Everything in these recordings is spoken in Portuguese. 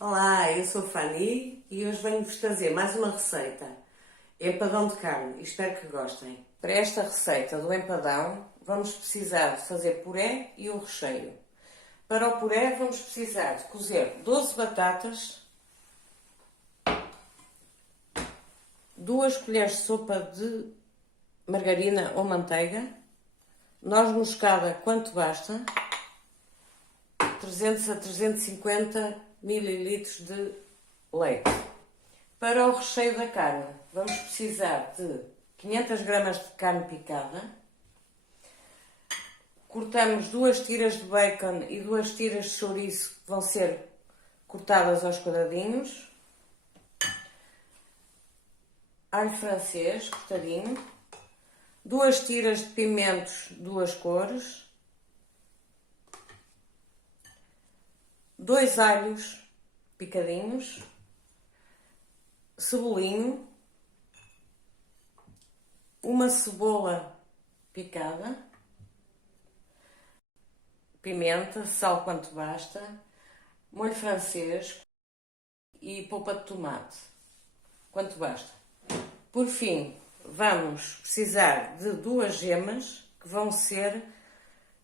Olá, eu sou Fanny e hoje venho-vos trazer mais uma receita. Empadão de carne, espero que gostem. Para esta receita do empadão, vamos precisar de fazer puré e o recheio. Para o puré, vamos precisar de cozer 12 batatas, 2 colheres de sopa de margarina ou manteiga, noz moscada quanto basta, 300 a 350 ml de leite. Para o recheio da carne, vamos precisar de 500 gramas de carne picada. Cortamos 2 tiras de bacon e 2 tiras de chouriço que vão ser cortadas aos quadradinhos. Alho francês cortadinho. 2 tiras de pimentos, 2 cores. 2 alhos picadinhos. Cebolinho. Uma cebola picada. Pimenta, sal quanto basta. Molho francês e polpa de tomate quanto basta. Por fim, vamos precisar de 2 gemas que vão ser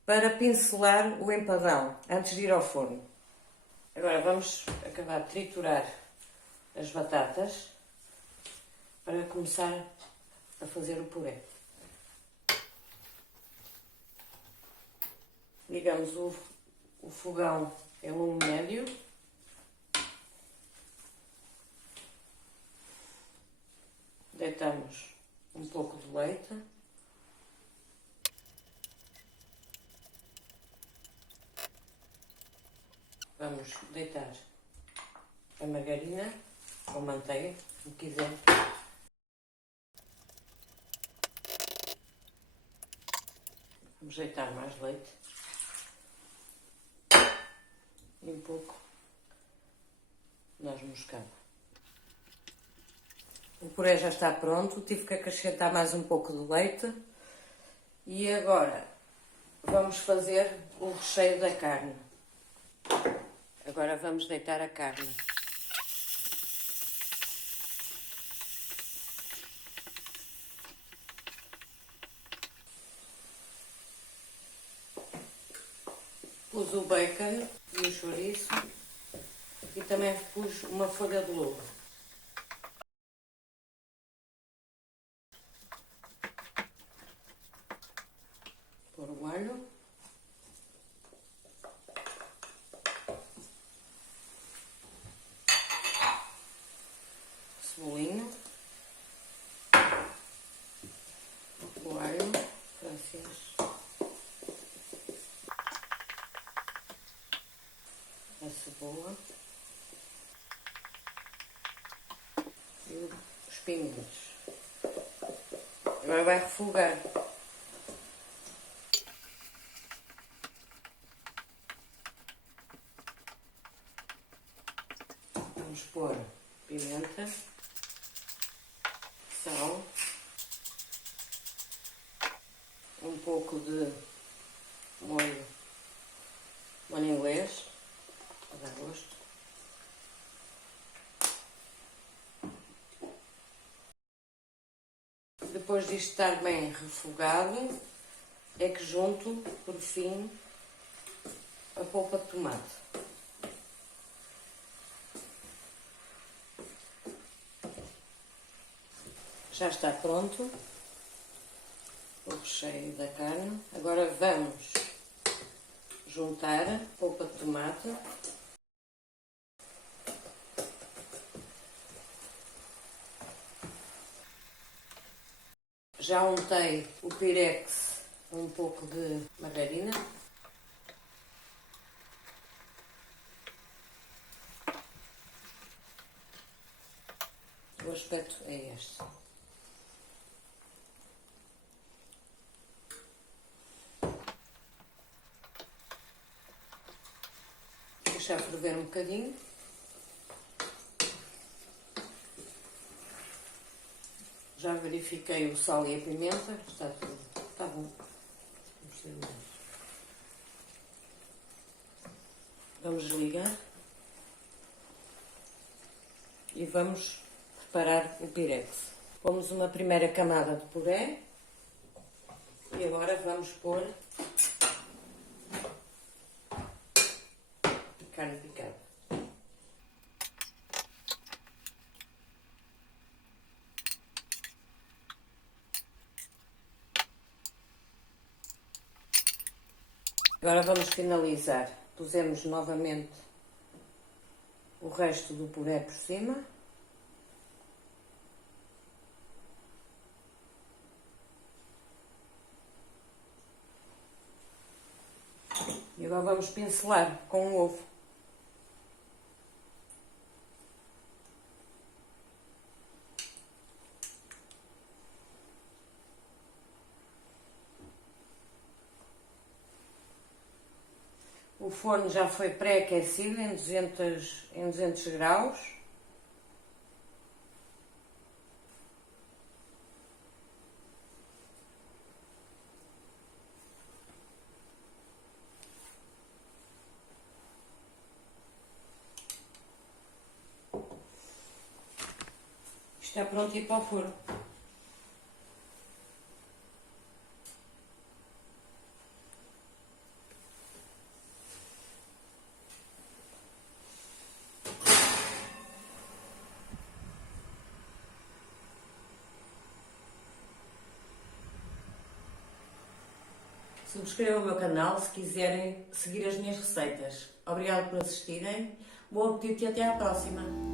para pincelar o empadão antes de ir ao forno. Agora vamos acabar de triturar as batatas para começar a fazer o puré. Ligamos o fogão em lume médio. Deitamos um pouco de leite. Vamos deitar a margarina ou manteiga, como quiser. Vamos deitar mais leite. E um pouco de noz moscada. O puré já está pronto, tive que acrescentar mais um pouco de leite. E agora vamos fazer o recheio da carne. Agora vamos deitar a carne. Pus o bacon e o chouriço e também pus uma folha de louro. Pôr o alho. Cebolinho. O alho francês. A cebola e os pimentos. Agora vai refogar. Vamos pôr pimenta, sal, um pouco de molho inglês, para dar gosto. Depois disto estar bem refogado, é que junto, por fim, a polpa de tomate. Já está pronto o recheio da carne. Agora vamos juntar a polpa de tomate. Já untei o pirex com um pouco de margarina. O aspecto é este. Deixar ferver um bocadinho. Já verifiquei o sal e a pimenta, está tudo, está bom. Vamos desligar. e vamos preparar o pirex. Pomos uma primeira camada de puré e agora vamos pôr a carne picada. Agora vamos finalizar. Pusemos novamente o resto do puré por cima. E agora vamos pincelar com o ovo. O forno já foi pré-aquecido em 200 graus. Está pronto a ir para o forno. Subscrevam o meu canal se quiserem seguir as minhas receitas. Obrigada por assistirem, bom apetite e até à próxima!